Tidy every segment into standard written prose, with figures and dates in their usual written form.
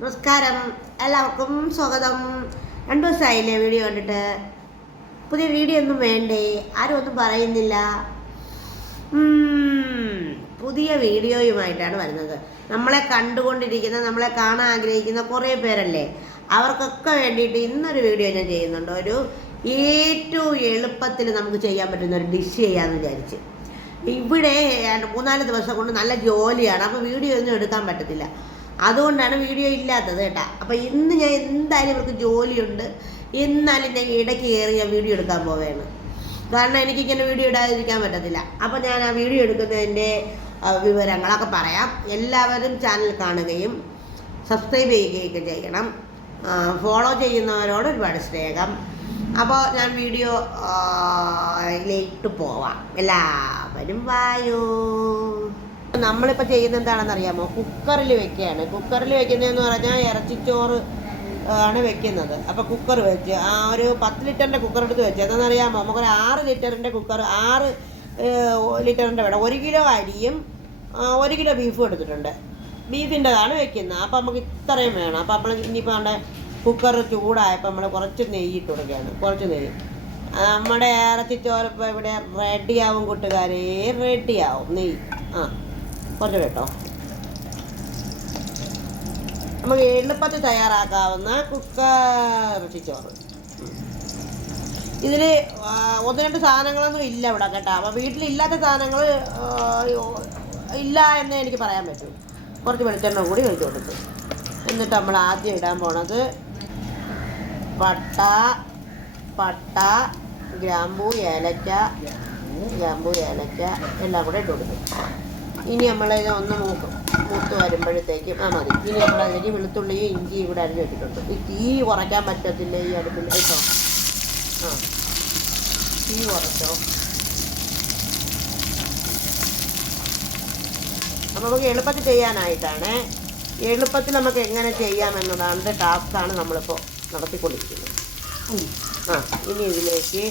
നമസ്കാരം, എല്ലാവർക്കും സ്വാഗതം. 2 ദിവസമായില്ലേ വീഡിയോ കണ്ടിട്ട്? പുതിയ വീഡിയോ ഒന്നും വേണ്ടേ? ആരും ഒന്നും പറയുന്നില്ല. പുതിയ വീഡിയോയുമായിട്ടാണ് വരുന്നത്. നമ്മളെ കണ്ടുകൊണ്ടിരിക്കുന്ന, നമ്മളെ കാണാൻ ആഗ്രഹിക്കുന്ന കുറേ പേരല്ലേ, അവർക്കൊക്കെ വേണ്ടിയിട്ട് ഇന്നൊരു വീഡിയോ ഞാൻ ചെയ്യുന്നുണ്ട്. ഒരു ഏറ്റവും എളുപ്പത്തിൽ നമുക്ക് ചെയ്യാൻ പറ്റുന്ന ഒരു ഡിഷ് ചെയ്യാമെന്ന് വിചാരിച്ച്. ഇവിടെ 3-4 ദിവസം കൊണ്ട് നല്ല ജോലിയാണ്, അപ്പോൾ വീഡിയോ ഒന്നും എടുക്കാൻ പറ്റത്തില്ല. അതുകൊണ്ടാണ് വീഡിയോ ഇല്ലാത്തത് കേട്ടോ. അപ്പോൾ ഇന്ന് ഞാൻ എന്തായാലും ഇവർക്ക് ജോലിയുണ്ട്, എന്നാലും ഞാൻ ഇടയ്ക്ക് കയറി ഞാൻ വീഡിയോ എടുക്കാൻ പോവുകയാണ്. കാരണം എനിക്കിങ്ങനെ വീഡിയോ ഇടാതിരിക്കാൻ പറ്റത്തില്ല. അപ്പോൾ ഞാൻ ആ വീഡിയോ എടുക്കുന്നതിൻ്റെ വിവരങ്ങളൊക്കെ പറയാം. എല്ലാവരും ചാനൽ കാണുകയും സബ്സ്ക്രൈബ് ചെയ്യുകയൊക്കെ ചെയ്യണം. ഫോളോ ചെയ്യുന്നവരോട് ഒരുപാട് സ്നേഹം. അപ്പോൾ ഞാൻ വീഡിയോയിലേക്ക് പോവാം. എല്ലാവരും വായോ. നമ്മളിപ്പോൾ ചെയ്യുന്നത് എന്താണെന്ന് അറിയാമോ? കുക്കറിൽ വെക്കുകയാണ്. കുക്കറിൽ വെക്കുന്നതെന്ന് പറഞ്ഞാൽ ഇറച്ചിച്ചോറ് ആണ് വെക്കുന്നത്. അപ്പോൾ കുക്കർ വെച്ച് ഒരു 10 ലിറ്ററിൻ്റെ കുക്കർ എടുത്ത് വെച്ച് എന്താണെന്നറിയാമോ? നമുക്കൊരു 6 ലിറ്ററിൻ്റെ കുക്കർ, 6 ലിറ്ററിൻ്റെ വേണം. 1 കിലോ അരിയും 1 കിലോ ബീഫും എടുത്തിട്ടുണ്ട്. ബീഫിൻ്റെതാണ് വെക്കുന്നത്. അപ്പോൾ നമുക്ക് ഇത്രയും വേണം. അപ്പോൾ നമ്മൾ ഇനിയിപ്പോൾ നമ്മുടെ കുക്കർ ചൂടായപ്പോൾ നമ്മൾ കുറച്ച് നെയ്യ് ഇട്ട് കൊടുക്കുകയാണ്. കുറച്ച് നെയ്യ്. നമ്മുടെ ഇറച്ചിച്ചോറ് ഇപ്പോൾ ഇവിടെ റെഡിയാവും കൂട്ടുകാരെ, റെഡിയാവും. നെയ്യ് കുറച്ച് കേട്ടോ. നമുക്ക് എളുപ്പത്തിൽ തയ്യാറാക്കാവുന്ന കുക്കർ ഇറച്ചിച്ചോറ്. ഇതിൽ 1-2 സാധനങ്ങളൊന്നും ഇല്ല ഇവിടെ കേട്ടോ. അപ്പോൾ വീട്ടിലില്ലാത്ത സാധനങ്ങൾ ഇല്ല എന്നേ എനിക്ക് പറയാൻ പറ്റും. കുറച്ച് വെളിച്ചെണ്ണ കൂടി ഒഴിച്ച് കൊടുത്തു. എന്നിട്ട് നമ്മൾ ആദ്യം ഇടാൻ പോണത് പട്ട, ഗ്രാമ്പൂ, ഏലക്ക എല്ലാം കൂടെ ഇട്ട് കൊടുക്കും. ഇനി നമ്മളിത് ഒന്ന് മൂത്ത് വരുമ്പോഴത്തേക്കും മതി. ഇനി നമ്മളതിലേക്ക് വെളുത്തുള്ളിയും ഇഞ്ചിയും ഇവിടെ അരിഞ്ഞ് വെച്ചിട്ടുണ്ട്. ഈ തീ കുറയ്ക്കാൻ പറ്റത്തില്ല ഈ അടുപ്പിൽ കേട്ടോ. തീ കുറച്ചോ. അപ്പം നമുക്ക് എളുപ്പത്തിൽ ചെയ്യാനായിട്ടാണ്. എളുപ്പത്തിൽ നമുക്ക് എങ്ങനെ ചെയ്യാമെന്നതാണ് ടാസ്ക്കാണ് നമ്മളിപ്പോൾ നടത്തിക്കൊണ്ടിരിക്കുന്നത്. ഇനി ഇതിലേക്ക്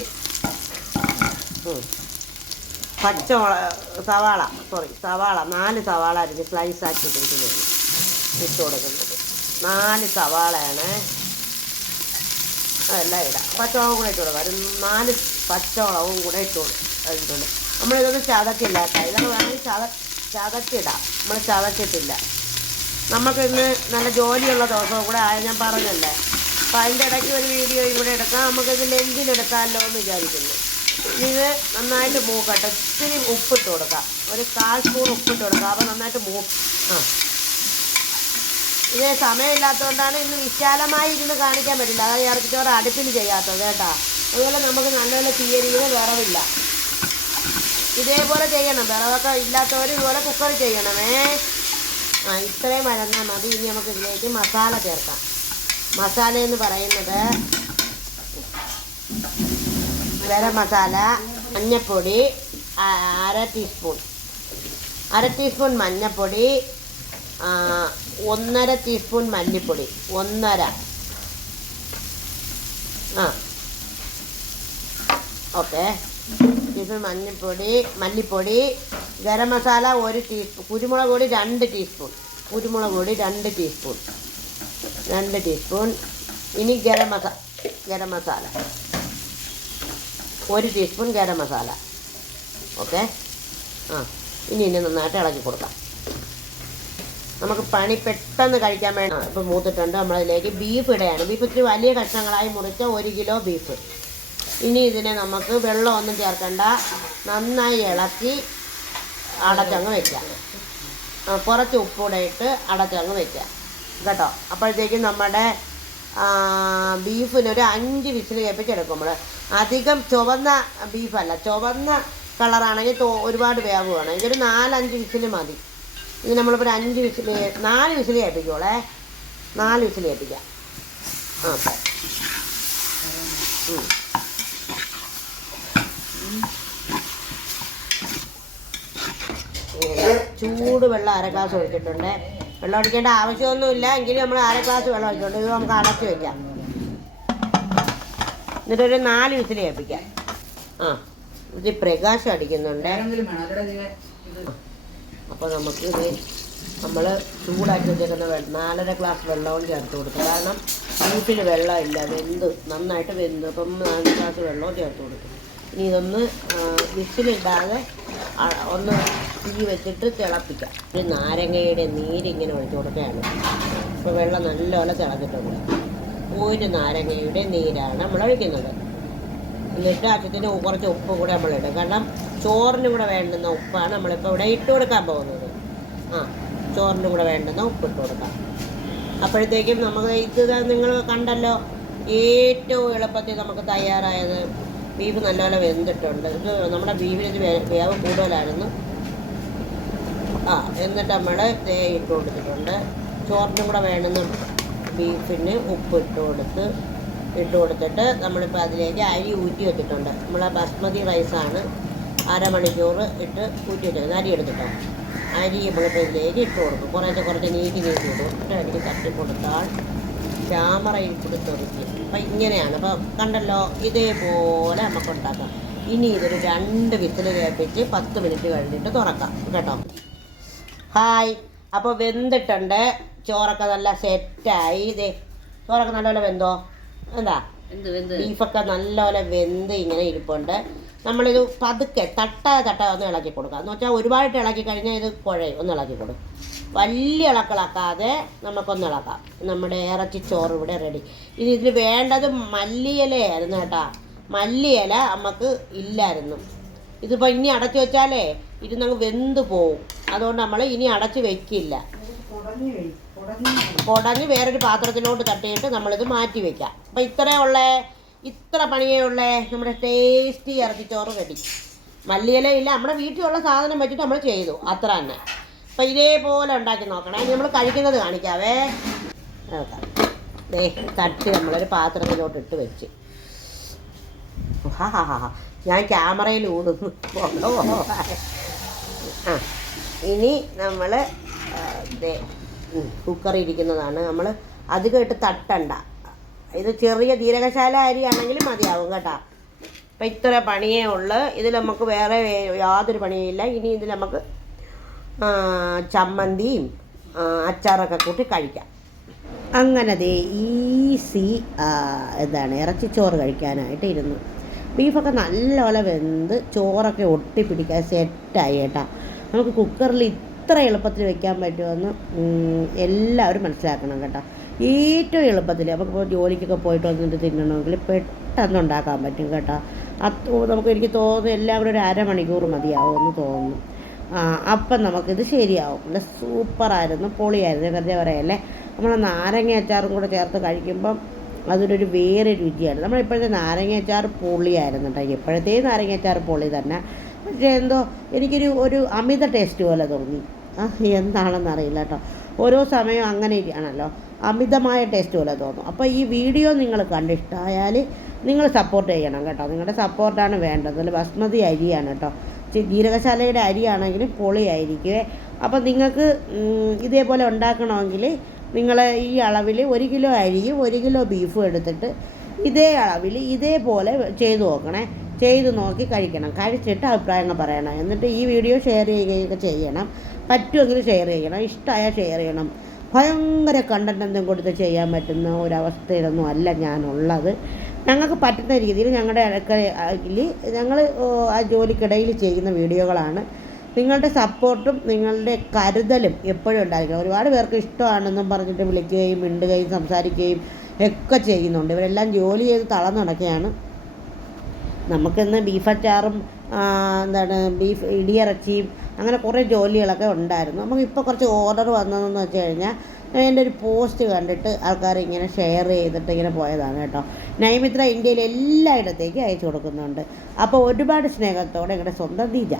സവാള 4 സവാള അരിഞ്ഞ് സ്ലൈസ് ആക്കിയിട്ടിരിക്കുന്നത് ഇട്ട് കൊടുക്കുന്നത്. 4 സവാളയാണ്. അതെല്ലാം ഇടാം. പച്ചമുളകും കൂടെ ഇട്ട് കൊടുക്കാം. ഒരു 4 പച്ചമുളകും കൂടെ ഇട്ട് കൊടുത്തിട്ടുണ്ട്. നമ്മളിതൊന്നും ചതക്കില്ല കേട്ടോ. ഇതൊക്കെ വേണമെങ്കിൽ ചതക്കിടാം. നമ്മൾ ചതച്ചിട്ടില്ല. നമുക്കിന്ന് നല്ല ജോലിയുള്ള ദിവസവും കൂടെ ഞാൻ പറഞ്ഞല്ലേ. അപ്പോൾ അതിൻ്റെ ഇടയ്ക്ക് ഒരു വീഡിയോ ഇവിടെ എടുക്കാം. നമുക്കിത് ലെഞ്ചിനെടുക്കാമല്ലോ എന്ന് വിചാരിക്കുന്നു. ഇത് നന്നായിട്ട് മൂക്കട്ടെ. ഇത്തിരി ഉപ്പിട്ട് കൊടുക്കാം. ഒരു 1/4 സ്പൂൺ ഉപ്പിട്ട് കൊടുക്കാം. അപ്പോൾ നന്നായിട്ട് ഇത് സമയമില്ലാത്തതുകൊണ്ടാണ് ഇന്ന് വിശാലമായി ഇരുന്ന് കാണിക്കാൻ പറ്റില്ല. അതായത് ഇറച്ചിച്ചോറ് അടുപ്പിൽ ചെയ്യാത്തത് കേട്ടോ. അതുപോലെ നമുക്ക് നല്ലപോലെ തീയരിക്കുന്ന വിറവില്ല. ഇതേപോലെ ചെയ്യണം. വിറവൊക്കെ ഇല്ലാത്തവർ ഇതുപോലെ കുക്കർ ചെയ്യണമേ. ഇത്രയും വഴന്നാൽ മതി. ഇനി നമുക്ക് ഇതിലേക്ക് മസാല ചേർക്കാം. മസാല എന്ന് പറയുന്നത് ഗരം മസാല, മഞ്ഞൾപ്പൊടി 1/2 ടീസ്പൂൺ മഞ്ഞൾപ്പൊടി, 1/2 ടീസ്പൂൺ മല്ലിപ്പൊടി, 1/2. ഓക്കെ. ടീസ്പൂൺ മല്ലിപ്പൊടി, ഗരം മസാല 1 ടീസ്പൂൺ, കുരുമുളക് പൊടി 2 ടീസ്പൂൺ, 2 ടീസ്പൂൺ. ഇനി ഗരം മസാല 1 ടീസ്പൂൺ ഗരം മസാല. ഓക്കെ. ഇനി നന്നായിട്ട് ഇളക്കി കൊടുക്കാം. നമുക്ക് പണി പെട്ടെന്ന് കഴിക്കാൻ വേണ്ടി. ഇപ്പോൾ മൂത്തിട്ടുണ്ട്. നമ്മളതിലേക്ക് ബീഫ് ഇടുകയാണ്. ബീഫ് ഇത്തിരി വലിയ കഷ്ണങ്ങളായി മുറിച്ച 1 കിലോ ബീഫ്. ഇനി ഇതിനെ നമുക്ക് വെള്ളമൊന്നും ചേർക്കണ്ട. നന്നായി ഇളക്കി അടച്ചങ്ങ് വയ്ക്കാം. കുറച്ച് ഉപ്പൂടെ ഇട്ട് അടച്ചങ്ങ് വയ്ക്കാം കേട്ടോ. അപ്പോഴത്തേക്കും നമ്മുടെ ബീഫിനൊരു 5 വിസിൽ കേൾപ്പിച്ചെടുക്കും. നമ്മൾ അധികം ചുവന്ന ബീഫല്ല, ചുവന്ന കളറാണെങ്കിൽ ഒരുപാട് വേവ് വേണം. ഇതൊരു 4-5 വിസിൽ മതി. ഇത് നമ്മളിപ്പോൾ 4 വിസിൽ കേൾപ്പിക്കോളേ. 4 വിസിൽ കേൾപ്പിക്കാം. ചൂട് വെള്ളം 1/2 ഗ്ലാസ് ഒഴിച്ചിട്ടുണ്ട്. വെള്ളം ഒഴിക്കേണ്ട ആവശ്യമൊന്നുമില്ല. എങ്കിലും നമ്മൾ 1/2 ഗ്ലാസ് വെള്ളം ഒഴിച്ചിട്ടുണ്ട്. ഇത് നമുക്ക് അടച്ച് വയ്ക്കാം. എന്നിട്ടൊരു 4 വിസിൽ കേൾപ്പിക്കാം. ഇത് പ്രകാശം അടിക്കുന്നുണ്ട്. അപ്പോൾ നമുക്ക് നമ്മൾ ചൂടാക്കി വെച്ചേക്കുന്ന 4.5 ഗ്ലാസ് വെള്ളവും ചേർത്ത് കൊടുക്കും. കാരണം ബീഫിന് വെള്ളമില്ല, വെന്ത് നന്നായിട്ട് വെന്ത്. അപ്പം 4 ഗ്ലാസ് വെള്ളവും ചേർത്ത് കൊടുക്കും. ഇനി ഇതൊന്ന് വിസിലിടാതെ ഒന്ന് തീ വെച്ചിട്ട് തിളപ്പിക്കാം. ഒരു നാരങ്ങയുടെ നീരിങ്ങനെ ഒഴിച്ച് കൊടുക്കുകയാണ്. ഇപ്പോൾ വെള്ളം നല്ലപോലെ തിളച്ചിട്ടുണ്ട്. ഒരു നാരങ്ങയുടെ നീരാണ് നമ്മൾ ഒഴിക്കുന്നത്. എന്നിട്ട് ആവശ്യത്തിന് കുറച്ച് ഉപ്പ് കൂടെ നമ്മളിടും. കാരണം ചോറിനും കൂടെ വേണ്ടുന്ന ഉപ്പാണ് നമ്മളിപ്പോൾ ഇവിടെ ഇട്ട് കൊടുക്കാൻ പോകുന്നത്. ചോറിനും കൂടെ വേണ്ടുന്ന ഉപ്പിട്ട് കൊടുക്കാം. അപ്പോഴത്തേക്കും നമുക്ക് ഇത് നിങ്ങൾ കണ്ടല്ലോ, ഏറ്റവും എളുപ്പത്തിൽ നമുക്ക് തയ്യാറായത്. ബീഫ് നല്ലപോലെ വെന്തിട്ടുണ്ട്. ഇത് നമ്മുടെ ബീഫിന് ഇത് വേവ് കൂടുതലായിരുന്നു. എന്നിട്ട് നമ്മൾ ഇട്ട് കൊടുത്തിട്ടുണ്ട്. ചോറിനും കൂടെ വേണ്ടുന്ന ബീഫിന് ഉപ്പ് ഇട്ട് കൊടുത്തിട്ട് നമ്മളിപ്പോൾ അതിലേക്ക് അരി ഊറ്റി വെച്ചിട്ടുണ്ട്. നമ്മളെ ബസ്മതി റൈസാണ് 1/2 മണിക്കൂർ ഇട്ട് ഊറ്റി വെച്ചത്. അരി എടുത്തിട്ടോ, അരി നമ്മളിപ്പോൾ ഇതിലേക്ക് ഇട്ട് കൊടുക്കും. കുറച്ച് നീട്ടി കൊടുത്തിട്ട് അരിക്ക് തട്ടി കൊടുത്താൽ ക്യാമറയിൽ കൊടുത്തൊതുക്കി. അപ്പം ഇങ്ങനെയാണ്. അപ്പം കണ്ടല്ലോ, ഇതേപോലെ നമുക്ക് ഉണ്ടാക്കാം. ഇനി ഇതൊരു 2 വിസിൽ കേൾപ്പിച്ച് 10 മിനിറ്റ് കഴിഞ്ഞിട്ട് തുറക്കാം കേട്ടോ. ഹായ്, അപ്പോൾ വെന്തിട്ടുണ്ട്. ചോറൊക്കെ നല്ല സെറ്റായി. ഇതേ ചോറൊക്കെ നല്ലപോലെ വെന്തോ? എന്താ ബീഫൊക്കെ നല്ലപോലെ വെന്ത് ഇങ്ങനെ ഇരിപ്പുണ്ട്. നമ്മളിത് പതുക്കെ തട്ട ഒന്ന് ഇളക്കി കൊടുക്കുക. എന്ന് വെച്ചാൽ ഒരുപാട് ഇളക്കി കഴിഞ്ഞാൽ ഇത് കുഴയും. ഒന്ന് ഇളക്കി കൊടുക്കും. വലിയ ഇളക്കളാക്കാതെ നമുക്കൊന്ന് ഇളക്കാം. നമ്മുടെ ഇറച്ചിച്ചോറ് ഇവിടെ റെഡി. ഇനി ഇതിൽ വേണ്ടത് മല്ലിയിലയായിരുന്നു കേട്ടോ. മല്ലിയില നമുക്ക് ഇല്ലായിരുന്നു. ഇതിപ്പോൾ ഇനി അടച്ചു വെച്ചാലേ ഇരുന്നങ്ങ് വെന്ത് പോവും. അതുകൊണ്ട് നമ്മൾ ഇനി അടച്ച് വെക്കില്ല. കുടഞ്ഞ് വേറൊരു പാത്രത്തിലോട്ട് തട്ടിയിട്ട് നമ്മളിത് മാറ്റി വയ്ക്കാം. അപ്പം ഇത്ര പണിയേ ഉള്ളേ. നമ്മുടെ ടേസ്റ്റി ഇറച്ചിച്ചോറ് റെഡി. മല്ലിയില ഇല്ല, നമ്മുടെ വീട്ടിലുള്ള സാധനം വെച്ചിട്ട് നമ്മൾ ചെയ്തു, അത്ര തന്നെ. അപ്പം ഇതേപോലെ ഉണ്ടാക്കി നോക്കണേ. നമ്മൾ കഴിക്കുന്നത് കാണിക്കാവേ. തട്ടി നമ്മളൊരു പാത്രത്തിലോട്ട് ഇട്ട് വെച്ച് ഞാൻ ക്യാമറയിൽ ഊതുന്നു. ഇനി നമ്മൾ കുക്കറിൽ ഇരിക്കുന്നതാണ്. നമ്മൾ അധികം ഇട്ട് തട്ടണ്ട. ഇത് ചെറിയ ജീരകശാല അരിയാണെങ്കിലും മതിയാവും കേട്ടോ. അപ്പം ഇത്ര പണിയേ ഉള്ളൂ. ഇതിൽ നമുക്ക് വേറെ യാതൊരു പണിയില്ല. ഇനി ഇതിൽ നമുക്ക് ചമ്മന്തിയും അച്ചാറൊക്കെ കൂട്ടി കഴിക്കാം. അങ്ങനെ ഈസി ഇറച്ചിച്ചോറ് കഴിക്കാനായിട്ട് ഇരുന്നു. ബീഫൊക്കെ നല്ലപോലെ വെന്ത് ചോറൊക്കെ ഒട്ടിപ്പിടിക്കാൻ സെറ്റായി കേട്ടോ. നമുക്ക് കുക്കറിൽ ഇത്ര എളുപ്പത്തിൽ വെക്കാൻ പറ്റുമെന്ന് എല്ലാവരും മനസ്സിലാക്കണം കേട്ടോ. ഏറ്റവും എളുപ്പത്തിൽ നമുക്ക് ജോലിക്കൊക്കെ പോയിട്ട് വന്നിട്ട് തിന്നണമെങ്കിൽ പെട്ടെന്ന് ഉണ്ടാക്കാൻ പറ്റും കേട്ടോ. എനിക്ക് തോന്നുന്നു എല്ലാം കൂടെ ഒരു 1/2 മണിക്കൂർ മതിയാവുമെന്ന് തോന്നുന്നു. അപ്പം നമുക്കിത് ശരിയാവും. നല്ല സൂപ്പറായിരുന്നു, പൊളിയായിരുന്നു. വെറുതെ പറയല്ലേ, നമ്മൾ നാരങ്ങ അച്ചാറും കൂടെ ചേർത്ത് കഴിക്കുമ്പം അതിനൊരു വേറെ രുചിയാണ്. നമ്മളിപ്പോഴത്തെ നാരങ്ങ അച്ചാർ പൊളിയായിരുന്നു കേട്ടോ. ഇപ്പോഴത്തെ നാരങ്ങ അച്ചാർ പൊളി തന്നെ. പക്ഷേ എന്തോ ഒരു അമിത ടേസ്റ്റ് പോലെ തോന്നി. എന്താണെന്ന് അറിയില്ല കേട്ടോ. ഓരോ സമയം അങ്ങനെ ആണല്ലോ, അമിതമായ ടേസ്റ്റ് പോലെ തോന്നും. അപ്പോൾ ഈ വീഡിയോ നിങ്ങൾ കണ്ടിഷ്ടമായാൽ നിങ്ങൾ സപ്പോർട്ട് ചെയ്യണം കേട്ടോ. നിങ്ങളുടെ സപ്പോർട്ടാണ് വേണ്ടത്. നല്ല ബസ്മതി അരിയാണ് കേട്ടോ. ജീരകശാലയുടെ അരിയാണെങ്കിലും പൊളിയായിരിക്കുമേ. അപ്പോൾ നിങ്ങൾക്ക് ഇതേപോലെ ഉണ്ടാക്കണമെങ്കിൽ നിങ്ങൾ ഈ അളവിൽ 1 കിലോ അരിയും 1 കിലോ ബീഫും എടുത്തിട്ട് ഇതേ അളവിൽ ഇതേപോലെ ചെയ്ത് നോക്കണേ. ചെയ്ത് നോക്കി കഴിക്കണം. കഴിച്ചിട്ട് അഭിപ്രായങ്ങൾ പറയണം. എന്നിട്ട് ഈ വീഡിയോ ഷെയർ ചെയ്യുകയൊക്കെ ചെയ്യണം. പറ്റുമെങ്കിൽ ഷെയർ ചെയ്യണം. ഇഷ്ടമായാൽ ഷെയർ ചെയ്യണം. ഭയങ്കര കണ്ടന്റ് എന്തും കൊടുത്ത് ചെയ്യാൻ പറ്റുന്ന ഒരവസ്ഥയിലൊന്നും അല്ല ഞാനുള്ളത്. ഞങ്ങൾക്ക് പറ്റുന്ന രീതിയിൽ ഞങ്ങളുടെ ഇടയ്ക്കിൽ ഞങ്ങൾ ആ ജോലിക്കിടയിൽ ചെയ്യുന്ന വീഡിയോകളാണ്. നിങ്ങളുടെ സപ്പോർട്ടും നിങ്ങളുടെ കരുതലും എപ്പോഴും ഉണ്ടായിരിക്കണം. ഒരുപാട് പേർക്ക് ഇഷ്ടമാണെന്നും പറഞ്ഞിട്ട് വിളിക്കുകയും മിണ്ടുകയും സംസാരിക്കുകയും ഒക്കെ ചെയ്യുന്നുണ്ട്. ഇവരെല്ലാം ജോലി ചെയ്ത് തളർന്നു നടക്കുകയാണ്. നമുക്കിന്ന് ബീഫച്ചാറും ബീഫ് ഇടിയിറച്ചിയും അങ്ങനെ കുറേ ജോലികളൊക്കെ ഉണ്ടായിരുന്നു. നമുക്കിപ്പോൾ കുറച്ച് ഓർഡർ വന്നതെന്ന് വെച്ച് കഴിഞ്ഞാൽ എൻ്റെ ഒരു പോസ്റ്റ് കണ്ടിട്ട് ആൾക്കാർ ഇങ്ങനെ ഷെയർ ചെയ്തിട്ട് ഇങ്ങനെ പോയതാണ് കേട്ടോ. നൈമിത്ര ഇന്ത്യയിൽ എല്ലായിടത്തേക്കും അയച്ചു കൊടുക്കുന്നുണ്ട്. അപ്പോൾ ഒരുപാട് സ്നേഹത്തോടെ ഞങ്ങളുടെ സ്വന്തം ദീജ.